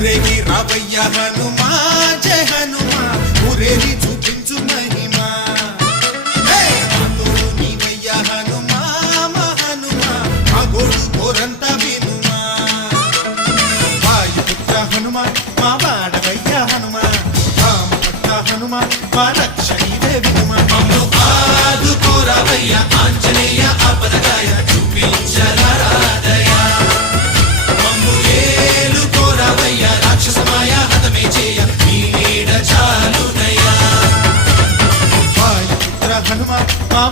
ఊరేగి రావయ్య హనుమా జయ హనుమా ఊరేగి చూపించు మహిమా నీవయ్య హనుమా మా హనుమా మా గోడు కోరంత వినుమా వాయుపుత్ర హనుమా మా వాడవయ్య హనుమా రామభక్త హనుమా మా రక్షణివే వినుమా మమ్ము ఆదుకోరావయ్య ఆంజనేయ ఆపదగాయ చూపించరాదయ మమ్ము ఏలుకోరావయ్య రాక్షసమాయ హతమే చేయ నీ నీడ చాలునయ్యా వాయుపుత్ర హనుమా మా